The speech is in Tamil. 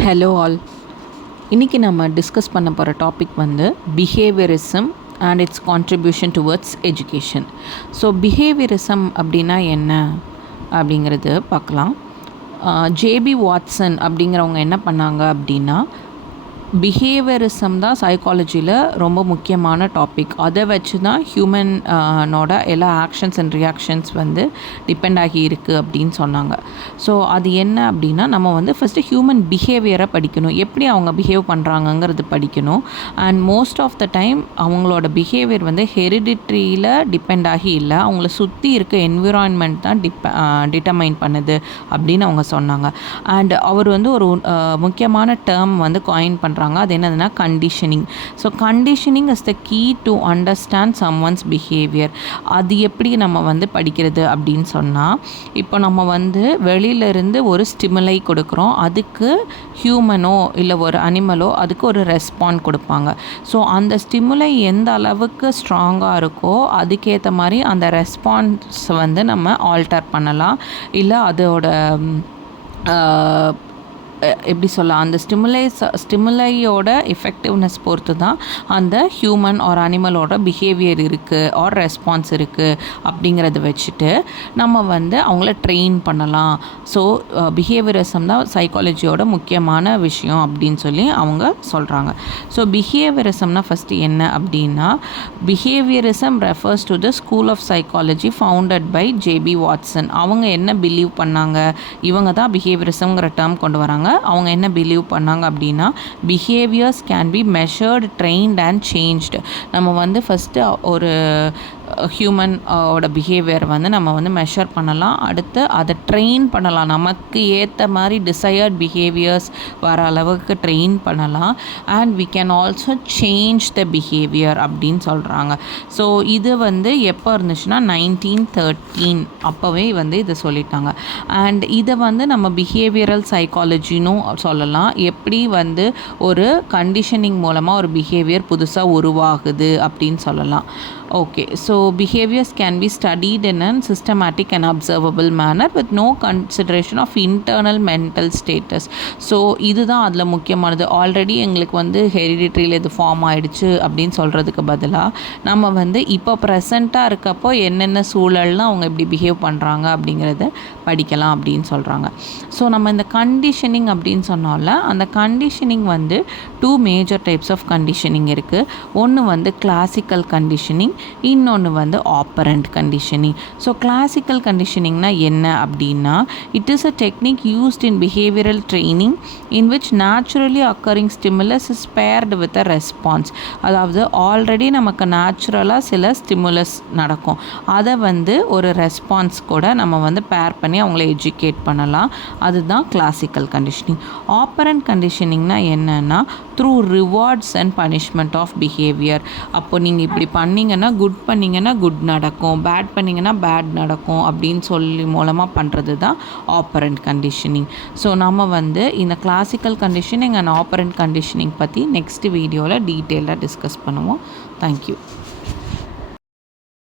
Hello all. இன்றைக்கி நம்ம டிஸ்கஸ் பண்ண போகிற டாபிக் வந்து behaviourism and it's contribution towards education. So behaviourism அப்படின்னா என்ன அப்படிங்கிறது பார்க்கலாம். ஜேபி வாட்சன் அப்படிங்கிறவங்க என்ன பண்ணாங்க அப்படின்னா, பிஹேவியரிசம் தான் சைக்காலஜியில் ரொம்ப முக்கியமான டாபிக். அதை வச்சு தான் ஹியூமனோட எல்லா ஆக்ஷன்ஸ் அண்ட் ரியாக்ஷன்ஸ் வந்து டிபெண்ட் ஆகி இருக்குது அப்படின்னு சொன்னாங்க. ஸோ அது என்ன அப்படின்னா, நம்ம வந்து ஃபஸ்ட்டு ஹியூமன் பிஹேவியரை படிக்கணும், எப்படி அவங்க பிஹேவ் பண்ணுறாங்கங்கிறது படிக்கணும். And most of the time அவங்களோட பிஹேவியர் வந்து ஹெரிடிட்ரியில் டிபெண்ட் ஆகி இல்லை, அவங்கள சுற்றி இருக்க என்விரான்மெண்ட் தான் டிட்டர்மைன் பண்ணுது அப்படின்னு அவங்க சொன்னாங்க. அண்ட் அவர் வந்து ஒரு முக்கியமான டேர்ம் வந்து காயின் பண்ணுறாங்க. அது என்னதுன்னா conditioning. So conditioning is the key to understand someone's behaviour. அது எப்படி நம்ம வந்து படிக்கிறது அப்படின்னு சொன்னால், இப்போ நம்ம வந்து வெளியிலேருந்து ஒரு ஸ்டிமுலை கொடுக்குறோம், அதுக்கு ஹியூமனோ இல்லை ஒரு அனிமலோ அதுக்கு ஒரு ரெஸ்பாண்ட் கொடுப்பாங்க. ஸோ அந்த ஸ்டிமுலை எந்த அளவுக்கு ஸ்ட்ராங்காக இருக்கோ அதுக்கேற்ற மாதிரி அந்த ரெஸ்பான்ஸ் வந்து நம்ம ஆல்டர் பண்ணலாம். இல்லை அதோட எப்படி சொல்லலாம், அந்த ஸ்டிமுலையோட எஃபெக்டிவ்னஸ் பொறுத்து தான் அந்த ஹியூமன் ஆர் அனிமலோட பிஹேவியர் இருக்குது ஆர் ரெஸ்பான்ஸ் இருக்குது அப்படிங்கிறத வச்சுட்டு நம்ம வந்து அவங்கள ட்ரெயின் பண்ணலாம். ஸோ பிஹேவியரிசம் தான் சைக்காலஜியோட முக்கியமான விஷயம் அப்படின்னு சொல்லி அவங்க சொல்கிறாங்க. ஸோ பிஹேவியரிசம்னா ஃபஸ்ட்டு என்ன அப்படின்னா, behaviourism refers to the school of psychology founded by JB Watson. அவங்க என்ன பிலீவ் பண்ணாங்க, இவங்க தான் பிஹேவியரிசம்ங்கிற டேர்ம் கொண்டு வராங்க. அவங்க என்ன பிலீவ் பண்ணாங்க அப்படின்னா, behaviours can be measured, trained and changed. நம்ம வந்து ஃபஸ்ட்டு ஒரு ஹியூமன் ஓட பிஹேவியர் வந்து நம்ம வந்து மெஷர் பண்ணலாம், அடுத்து அதை ட்ரெயின் பண்ணலாம், நமக்கு ஏற்ற மாதிரி டிசையர்ட் பிஹேவியர்ஸ் வர அளவுக்கு ட்ரெயின் பண்ணலாம். And we can also change the behaviour அப்படின்னு சொல்கிறாங்க. ஸோ இது வந்து எப்போ இருந்துச்சுன்னா 1913 அப்போவே வந்து இதை சொல்லிட்டாங்க. அண்ட் இதை வந்து நம்ம பிஹேவியரல் சைக்காலஜினும் சொல்லலாம். எப்படி வந்து ஒரு கண்டிஷனிங் மூலமாக ஒரு பிஹேவியர் புதுசாக உருவாகுது அப்படின்னு சொல்லலாம். Okay, so behaviors can be studied in a systematic and observable manner with no consideration of internal mental status. So இதுதான் அதில் முக்கியமானது. ஆல்ரெடி எங்களுக்கு வந்து ஹெரிடிட்ரியில் இது ஃபார்ம் ஆகிடுச்சு அப்படின்னு சொல்கிறதுக்கு பதிலாக நம்ம வந்து இப்போ ப்ரெசண்ட்டாக இருக்கப்போ என்னென்ன சூழல்னால் அவங்க எப்படி பிஹேவ் பண்ணுறாங்க அப்படிங்கிறத படிக்கலாம் அப்படின்னு சொல்கிறாங்க. ஸோ நம்ம இந்த கண்டிஷனிங் அப்படின்னு சொன்னால, அந்த கண்டிஷனிங் வந்து 2 மேஜர் டைப்ஸ் ஆஃப் கண்டிஷனிங் இருக்குது. ஒன்று வந்து கிளாசிக்கல் கண்டிஷனிங், இன்னொன்று வந்து ஆப்பரண்ட் கண்டிஷனிங். ஸோ கிளாசிக்கல் கண்டிஷனிங்னா என்ன அப்படின்னா, it is a technique used in behavioural training in which naturally occurring stimulus is bird with a response. அதாவது ஆல்ரெடி நமக்கு நேச்சுரலாக சில ஸ்டிமுலஸ் நடக்கும், அதை வந்து ஒரு ரெஸ்பான்ஸ் கூட நம்ம வந்து பேர் பண்ணி அவங்கள எஜுகேட் பண்ணலாம். அதுதான் கிளாசிக்கல் கண்டிஷனிங். ஆப்பரண்ட் கண்டிஷனிங்னா என்னன்னா, through rewards and punishment of behaviour. அப்போ நீங்கள் இப்படி பண்ணிங்கன்னா குட் பண்ணிங்கன்னா குட் நடக்கும், பேட் பண்ணிங்கன்னா பேட் நடக்கும் அப்படின்னு சொல்லி மூலமாக பண்ணுறது தான் ஆப்பரண்ட் கண்டிஷனிங். ஸோ நம்ம வந்து இந்த classical conditioning and operand conditioning பற்றி நெக்ஸ்ட் வீடியோவில் டீட்டெயிலாக டிஸ்கஸ் பண்ணுவோம். தேங்க்யூ.